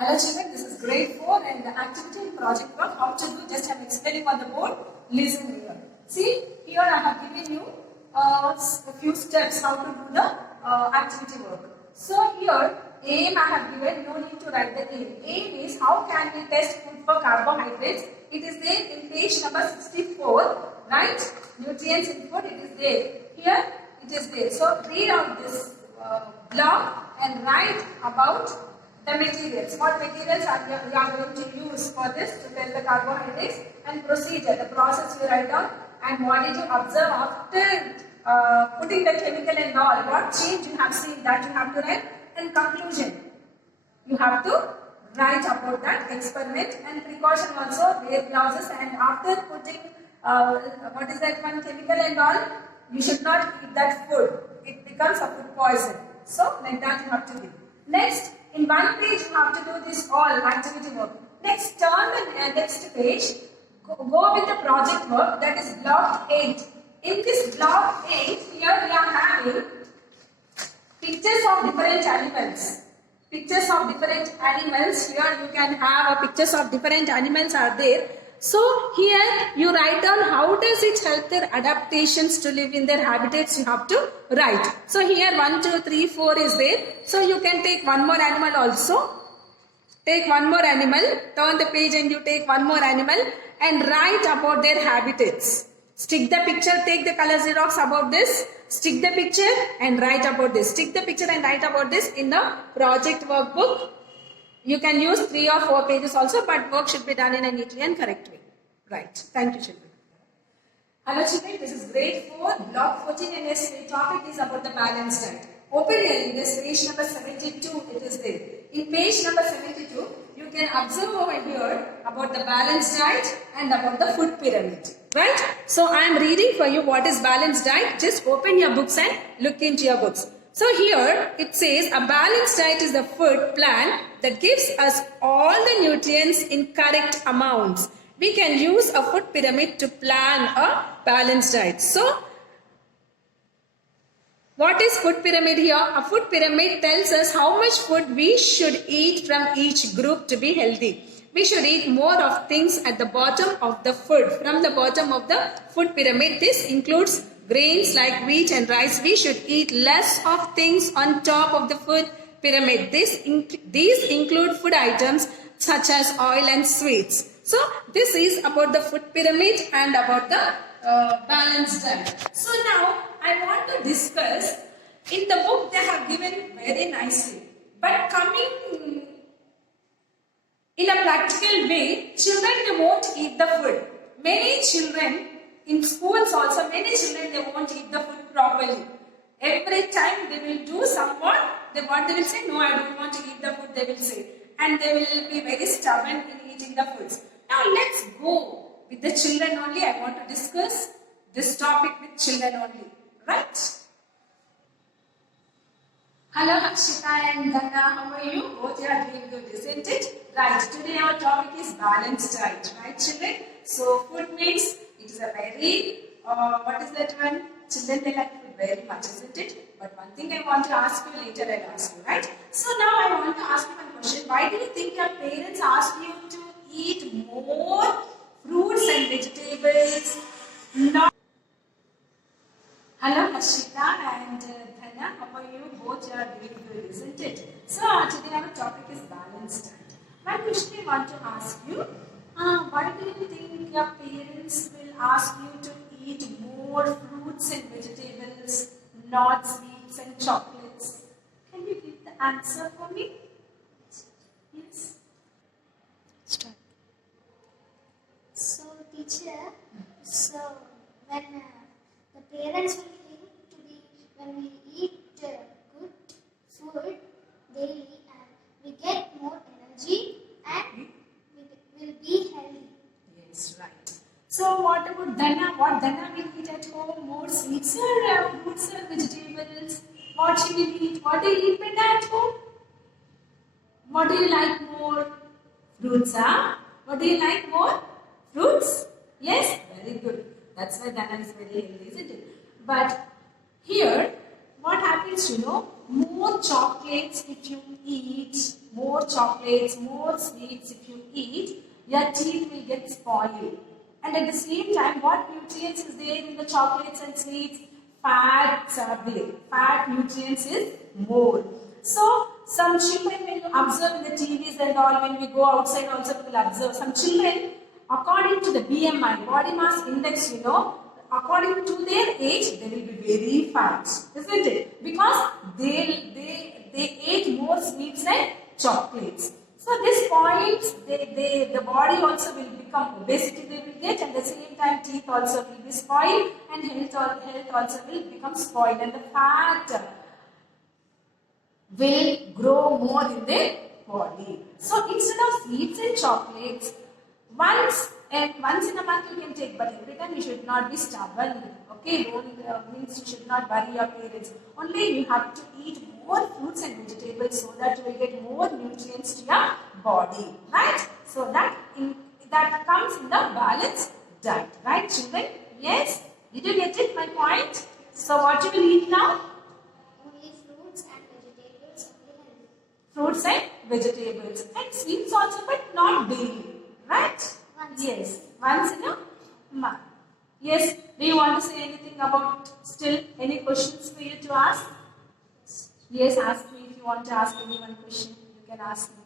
Hello children, this is grade 4 and the activity and project work. How to do, just I'm explaining on the board. Listen here. See, here I have given you a few steps how to do the activity work. So here, aim I have given, no need to write the aim. Aim is how can we test food for carbohydrates. It is there in page number 64, right? Nutrients in food, it is there. Here, it is there. So read out this block and write about the materials. What materials we are going to use for this to tell the carbohydrates and procedure, the process you write down, and what did you observe after putting the chemical and all, what change you have seen, that you have to write, and conclusion. You have to write about that experiment and precaution also, wear gloves, and after putting what is that one, chemical and all, you should not eat that food. It becomes a food poison. So like that you have to do. Next, in one page you have to do this all activity work. Next, turn the next page, go with the project work, that is block 8. In this block 8, here we are having pictures of different animals. Pictures of different animals. Here you can have pictures of different animals are there. So here you write down how does it help their adaptations to live in their habitats, you have to write. So here 1, 2, 3, 4 is there. So you can take one more animal also. Take one more animal, turn the page and you take one more animal and write about their habitats. Stick the picture, take the color Xerox about this, stick the picture and write about this. Stick the picture and write about this in the project workbook. You can use 3 or 4 pages also, but work should be done in a neatly and correct way. Right. Thank you, children. Hello, children. This is grade 4, block 14, and its topic is about the balanced diet. Open here in this page number 72, it is there. In page number 72, you can observe over here about the balanced diet and about the food pyramid. Right? So, I am reading for you what is balanced diet. Just open your books and look into your books. So here it says a balanced diet is the food plan that gives us all the nutrients in correct amounts. We can use a food pyramid to plan a balanced diet. So what is food pyramid here? A food pyramid tells us how much food we should eat from each group to be healthy. We should eat more of things at the bottom of the food. From the bottom of the food pyramid, this includes grains like wheat and rice. We should eat less of things on top of the food pyramid. These include food items such as oil and sweets. So this is about the food pyramid and about the balanced diet. So now I want to discuss, in the book they have given very nicely, but coming in a practical way, children they won't eat the food. Many children in schools also, many children they won't eat the food properly. Every time they will do somewhat, they will say, no, I don't want to eat the food, they will say. And they will be very stubborn in eating the foods. Now let's go with the children only. I want to discuss this topic with children only. Right? Hello Akshita and Dana, how are you? Both are doing good, isn't it? Right, today our topic is balanced diet, right children? So food means it is a very, what is that one? Children they like food very much, isn't it? But one thing I want to ask you later, I'll ask you, right? So now I want to ask you one question. Why do you think your parents ask you to eat more fruits and vegetables? Not. Hello Ashita and Dhana, how are you? Both are doing good, isn't it? So today our topic is balanced diet. One question I want to ask you, why do you think your parents will ask you to eat more fruits and vegetables, not sweets and chocolates? Can you give the answer for me? Yes. Start. So teacher, so when the parents will think to be, when we eat good food daily and we get more energy and we will be healthy. Yes, right. So what about Dana? What Dana will eat at home? More sweets or fruits or vegetables? What she will eat? What do you eat Dana at home? What do you like more? Fruits, huh? What do you like more? Fruits? Yes? Very good. That's why Dana is very healthy, isn't it? But here, what happens, more chocolates if you eat more chocolates, more sweets if you eat, your teeth will get spoiled. And at the same time, what nutrients is there in the chocolates and sweets? Fats are there. Fat nutrients is more. So, some children, when you observe in the TVs and all, when we go outside also we will observe some children, according to the BMI, body mass index, according to their age, they will be very fat, isn't it? Because they ate more sweets and chocolates. So this points, the body also will become obesity they will get, and at the same time teeth also will be spoiled and health also will become spoiled, and the fat will grow more in their body. So instead of sweets and chocolates, once in a month you can take, but every time you should not be stubborn. Okay, don't means you should not worry your parents. Only you have to eat more fruits and vegetables so that you will get more nutrients to your body, right? So that comes in the balanced diet, right, children? Yes. Did you get it? My point. So what you will eat now? Only fruits and vegetables. Fruits and vegetables, and sweets also, but not daily, right? Yes, once in a month. Yes, do you want to say anything about still any questions for you to ask? Yes, ask me if you want to ask any one question. You can ask me.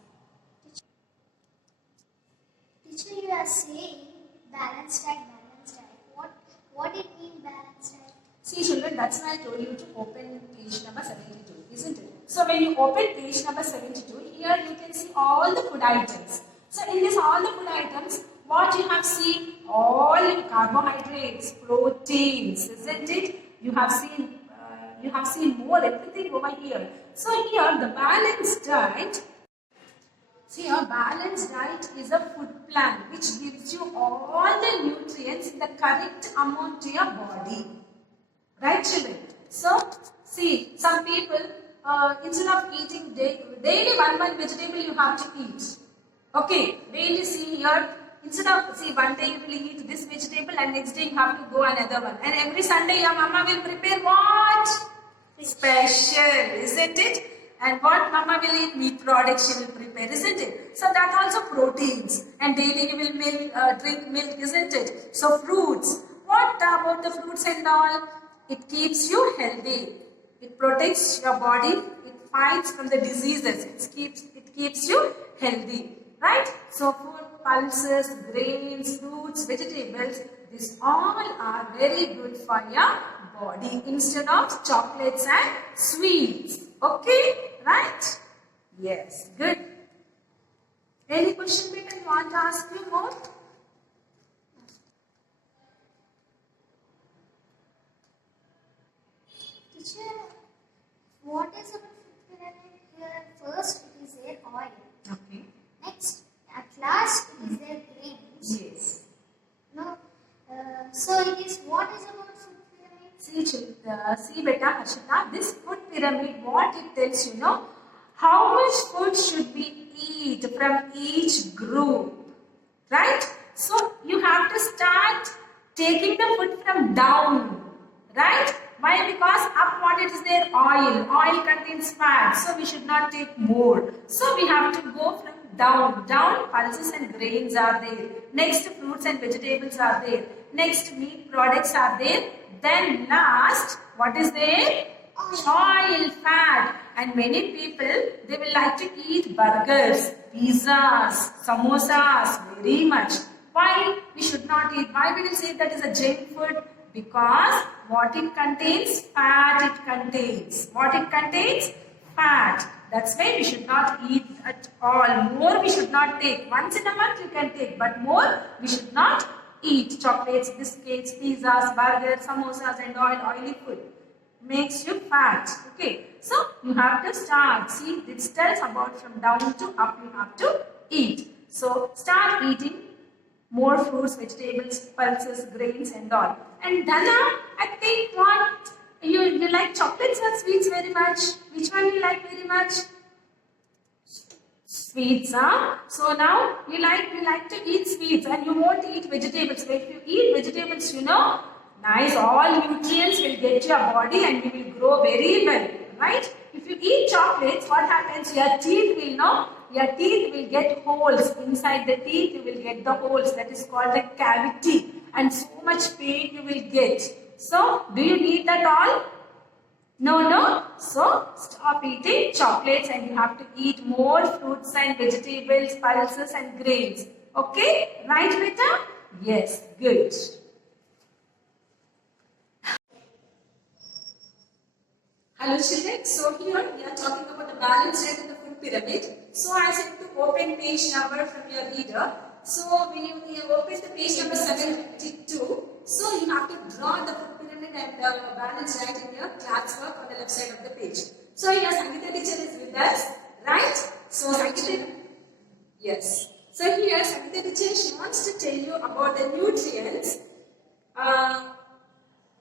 Teacher, you are saying balanced diet. What did it mean balanced diet? See children, that's why I told you to open page number 72, isn't it? So when you open page number 72, here you can see all the food items. So in this all the food items, what you have seen? All carbohydrates, proteins, isn't it? You have seen more everything over here. So here the balanced diet. See, a balanced diet is a food plan which gives you all the nutrients in the correct amount to your body. Right, children? So, see, some people, instead of eating daily one vegetable you have to eat. Okay, daily see here, instead of, see, one day you will eat this vegetable and next day you have to go another one. And every Sunday your mama will prepare what? Special, isn't it? And what mama will eat? Meat products she will prepare, isn't it? So that also proteins. And daily you will drink milk, isn't it? So fruits. What about the fruits and all? It keeps you healthy. It protects your body. It fights from the diseases. It keeps you healthy. Right? So food, pulses, grains, fruits, vegetables, these all are very good for your body instead of chocolates and sweets. Okay? Right? Yes. Good. Any question Peter you want to ask you more? Teacher, what is about food pyramid here? First it is their oil. Okay. Next, at last it is their grains. Yes. No. So it is what is about food pyramid? See beta Harshita, this food pyramid, what it tells how much food should we eat from each group, right? So you have to start taking the food from down, right? Why? Because up what it is there? Oil. Oil contains fat, so we should not take more. So we have to go from down. Down, pulses and grains are there. Next, fruits and vegetables are there. Next, meat products are there. Then last, what is there? Oil, fat. And many people, they will like to eat burgers, pizzas, samosas very much. Why we should not eat? Why we will say that is a junk food? Because what it contains? Fat it contains. What it contains? Fat. That's why we should not eat at all. More we should not take. Once in a month you can take, but more we should not eat. Chocolates, biscuits, pizzas, burgers, samosas and oily food. Makes you fat. Okay. So you have to start. See, this tells about from down to up you have to eat. So start eating more fruits, vegetables, pulses, grains and all. And Dana, I think what you like chocolates or sweets very much? Which one you like very much? Sweets, huh? So now you like to eat sweets and you won't eat vegetables. So if you eat vegetables, nice, all nutrients will get to your body and you will grow very well, right? If you eat chocolates, what happens? Your teeth will your teeth will get holes. Inside the teeth, you will get the holes. That is called the cavity. And so much pain you will get. So, do you need that all? No. So, stop eating chocolates and you have to eat more fruits and vegetables, pulses and grains. Okay? Right, beta? Yes, good. Hello children, so here we are talking about the balance diet in the food pyramid. So I said to open page number from your reader. So when you open the page number 72, so you have to draw the food pyramid and the balance diet in your classwork on the left side of the page. So here Sangeeta teacher is with us, right? So Sangeeta, yes. So here Sangeeta teacher, she wants to tell you about the nutrients.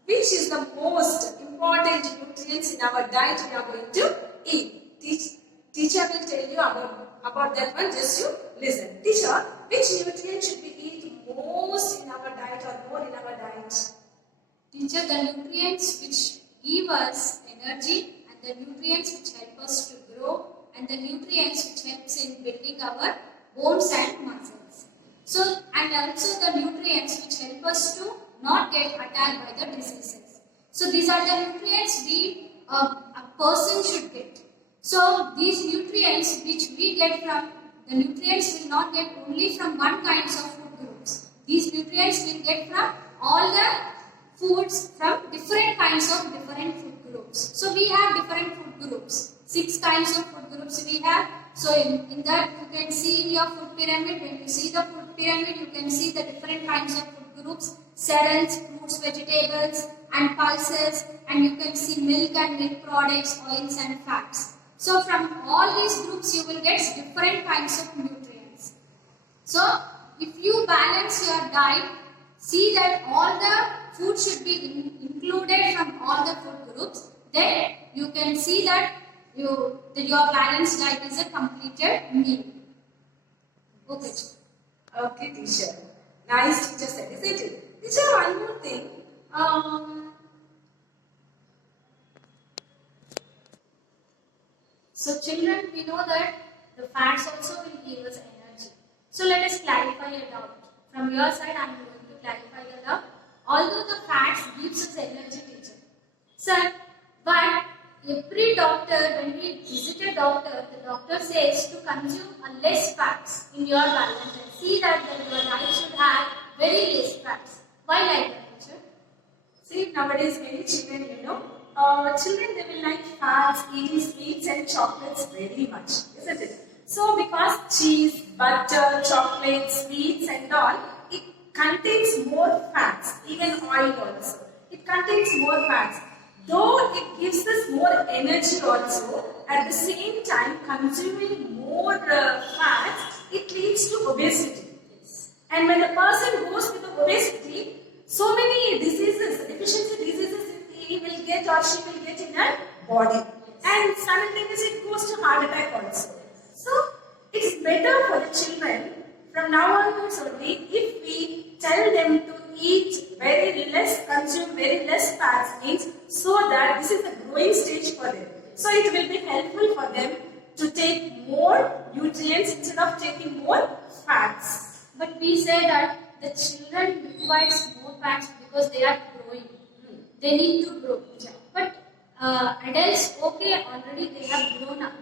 Which is the most important nutrients in our diet we are going to eat. Teacher will tell you about that one, just you listen. Teacher, which nutrient should we eat most in our diet or more in our diet? Teacher, the nutrients which give us energy and the nutrients which help us to grow and the nutrients which helps in building our bones and muscles. So, and also the nutrients which help us to not get attacked by the diseases. So these are the nutrients a person should get. So these nutrients which we get from, the nutrients will not get only from one kinds of food groups. These nutrients will get from all the foods from different kinds of different food groups. So we have different food groups. 6 kinds of food groups we have. So in that you can see in your food pyramid, when you see the food pyramid, you can see the different kinds of food groups. Cereals, fruits, vegetables and pulses, and you can see milk and milk products, oils and fats. So from all these groups you will get different kinds of nutrients. So if you balance your diet, see that all the food should be included from all the food groups, then you can see that your balanced diet is a completed meal. Okay. Okay, teacher. Nice teacher said, isn't it? Teacher, one more thing. So children, we know that the fats also will give us energy. So let us clarify a doubt. From your side, I am going to clarify a doubt. Although the fats gives us energy, teacher. Sir, but every doctor, when we visit a doctor, the doctor says to consume a less fats in your balance and see that your diet should have very less fats. Why like that, teacher? See, nowadays many children, children they will like fats, eating sweets and chocolates very much, isn't it? So because cheese, butter, chocolate, sweets and all, it contains more fats, even oil also. It contains more fats. Though it gives us more energy also, at the same time consuming more fats, it leads to obesity. And when the person goes with the obesity, so many diseases, deficiency diseases he will get or she will get in her body. And simultaneously it goes to heart attack also. So it is better for the children from now onwards only if we tell them to eat very less, consume very less fats means so that this is a growing stage for them. So it will be helpful for them to take more nutrients instead of taking more fats. But we say that the children requires more fats because they are growing. They need to grow. But adults, okay, already they have grown up.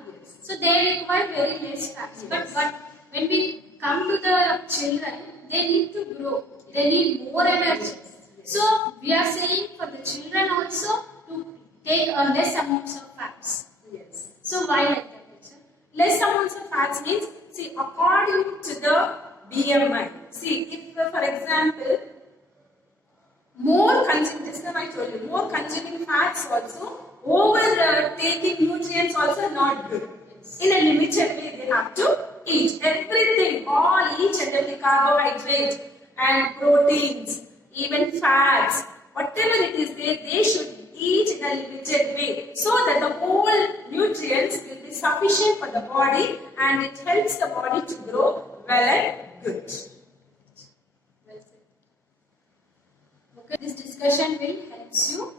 So they require very less fats. Yes. But when we come to the children, they need to grow. They need more energy. So we are saying for the children also to take less amounts of fats. Yes. So why like that, teacher? Less amounts of fats means, see, according to the BMI. See, if for example, more consuming, just now I told you, more consuming fats also, over taking nutrients also not good. In a limited way they have to eat everything, each and every carbohydrate and proteins, even fats, whatever it is they should eat in a limited way so that the whole nutrients will be sufficient for the body and it helps the body to grow well and good. Well said. Okay, this discussion will help you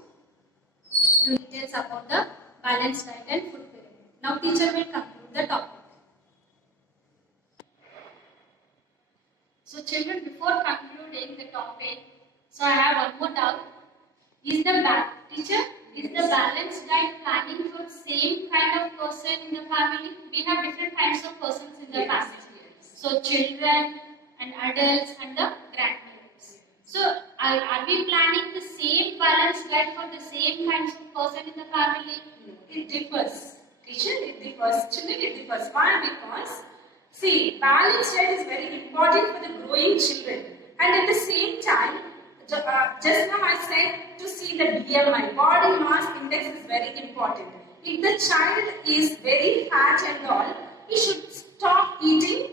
to details about the balanced diet and food pyramid. Now teacher will conclude the topic. So children, before concluding the topic, so I have one more doubt. Teacher, is the balanced diet planning for same kind of person in the family? We have different kinds of persons in the family. So children and adults and the grandparents. So are we planning the same balanced diet for the same kinds of person in the family? It differs. Teacher, it differs. Children, it differs. Why? Because, see, balanced diet is very important for the growing children. And at the same time, just now I said to see the BMI, body mass index is very important. If the child is very fat and all, he should stop eating,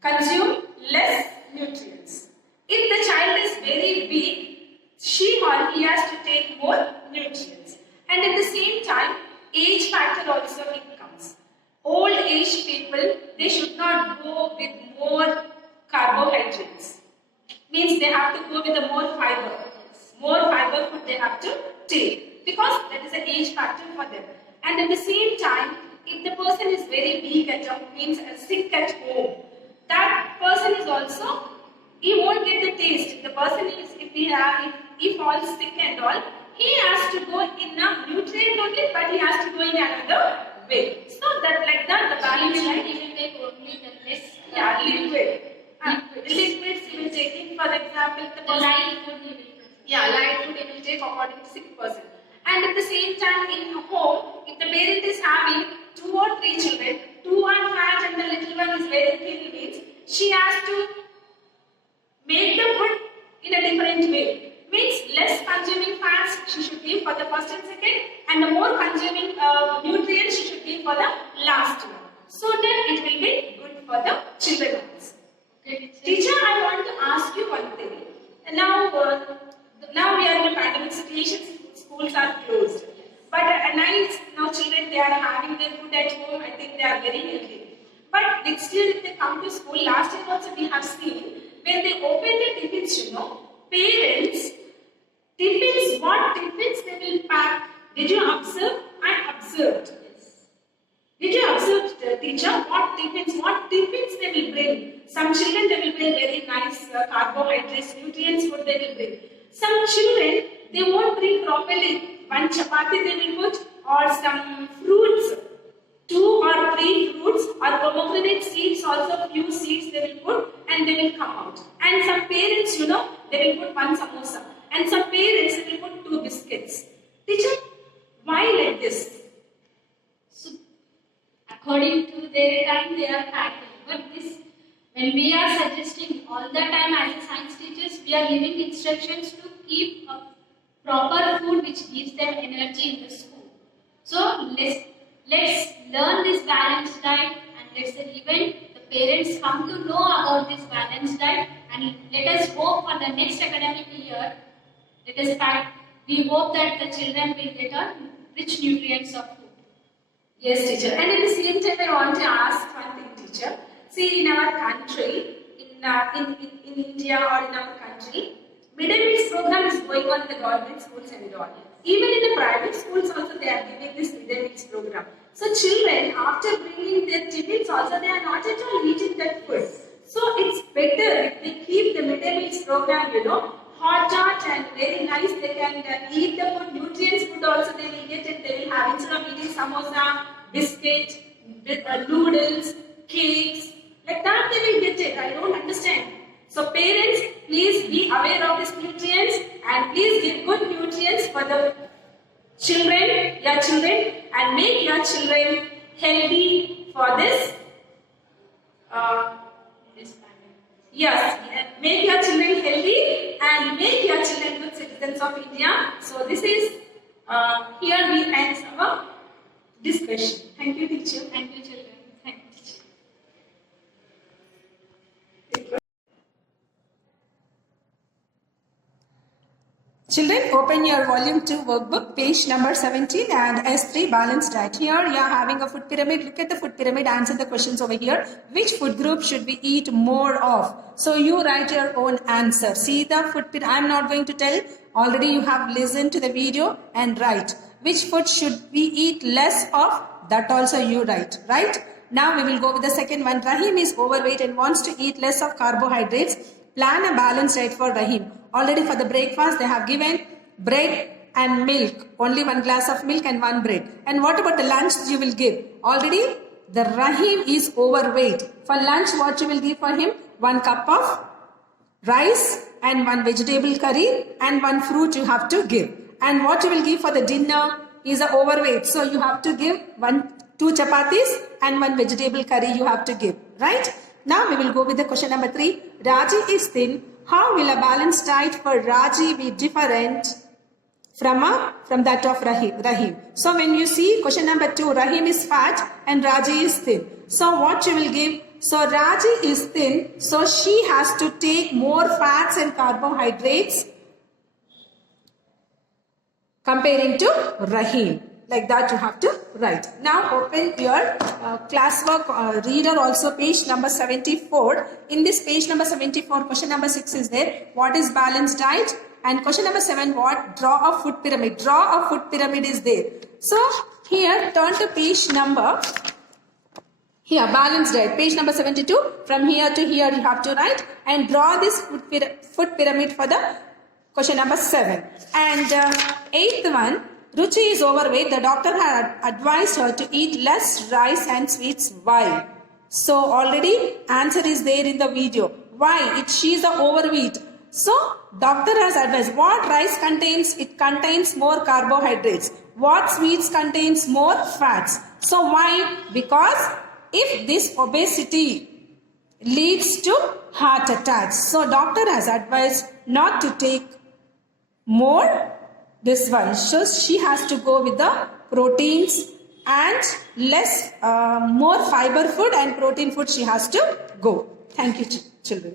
consume less nutrients. If the child is very big, she or he has to take more nutrients. And at the same time, age factor also it comes. Old age people, they should not go with more carbohydrates. Means they have to go with the more fiber. More fiber food they have to take. Because that is an age factor for them. And at the same time, if the person is very weak at home, means sick at home, that person is also, he won't get the taste. The person is, if he falls sick and all, he has to go in a nutrient only, but he has to go in another way. So that like that, the balance diet, He will take only the less. yeah, liquid. Liquids he will take. For example, The light food he will take. yeah, light food he will take according to sick person. And at the same time, in home, if the parent is having 2 or 3 children, 2 are fat and the little one is very thin, means she has to make the food in a different way. Means less consuming fats she should give for the first and second, and the more consuming nutrients she should give for the last one. So that it will be good for the children also. Okay, Teacher, I want to ask you one thing. Now we are in a pandemic situation, schools are closed. But now children, they are having their food at home, I think they are very healthy. But next year if they come to school, last year also we have seen, when they open the tiffins, parents, what tiffins they will pack. Did you observe? I observed. Did you observe, teacher, what tiffins they will bring? Some children, they will bring very nice carbohydrates, nutrients food they will bring. Some children, they won't bring properly. One chapati they will put, or some fruits, 2 or 3 fruits, or pomegranate seeds, also few seeds they will put, and they will come out. And some parents, they will put 1 samosa. And some parents, they will put 2 biscuits. Teacher, why like this? So, according to their time, they are packing. But this, when we are suggesting all the time as a science teachers, we are giving instructions to keep a proper food which gives them energy in the school. So let's learn this balanced diet, and let's even the parents come to know about this balanced diet, and let us hope for the next academic year. We hope that the children will get a rich nutrients of food. Yes, teacher. And at the same time, I want to ask one thing, teacher. See, in our country, in India or in our country, midday meals program is going on in the government schools and all. Even in the private schools also, they are giving this midday meals program. So children, after bringing their tiffins also, they are not at all eating that food. So it's better if we keep the midday meals program, hot and very nice. They can eat the food, nutrients food also they will get, and they will have, instead of eating samosa, biscuit, noodles, cakes, like that they will get it. I don't understand. So parents, please be aware of these nutrients and please give good nutrients for the children, your children, and make your children healthy for this. Yes, make your children healthy and make your children good citizens of India. So this is, here we end our discussion. Thank you, teacher. Thank you, children. Thank you, teacher. Children, open your volume 2 workbook, page number 17 and S3 balanced diet. Here you are having a food pyramid. Look at the food pyramid, answer the questions over here. Which food group should we eat more of? So you write your own answer. See the food pyramid. I am not going to tell. Already you have listened to the video and write. Which food should we eat less of? That also you write. Right? Now we will go with the second one. Rahim is overweight and wants to eat less of carbohydrates. Plan a balanced diet for Rahim. Already for the breakfast they have given bread and milk. Only 1 glass of milk and 1 bread. And what about the lunch you will give? Already the Rahim is overweight. For lunch what you will give for him? 1 cup of rice and 1 vegetable curry and 1 fruit you have to give. And what you will give for the dinner is a overweight. So you have to give 2 chapatis and 1 vegetable curry you have to give. Right? Now we will go with the question number 3. Raji is thin. How will a balanced diet for Raji be different from that of Rahim? So when you see question number 2, Rahim is fat and Raji is thin. So what you will give? So Raji is thin, so she has to take more fats and carbohydrates comparing to Rahim. Like that you have to write. Now open your classwork reader also, page number 74. In this page number 74, question number 6 is there. What is balanced diet? And question number 7, what? Draw a food pyramid. Draw a food pyramid is there. So here turn to page number, here balanced diet, page number 72. From here to here you have to write and draw this food pyramid for the question number 7. And 8th one, Ruchi is overweight. The doctor had advised her to eat less rice and sweets. Why? So already answer is there in the video. Why? She is overweight. So doctor has advised. What rice contains? It contains more carbohydrates. What sweets contains more fats. So why? Because if this obesity leads to heart attacks. So doctor has advised not to take more this one. So she has to go with the proteins and less more fiber food and protein food she has to go. Thank you children.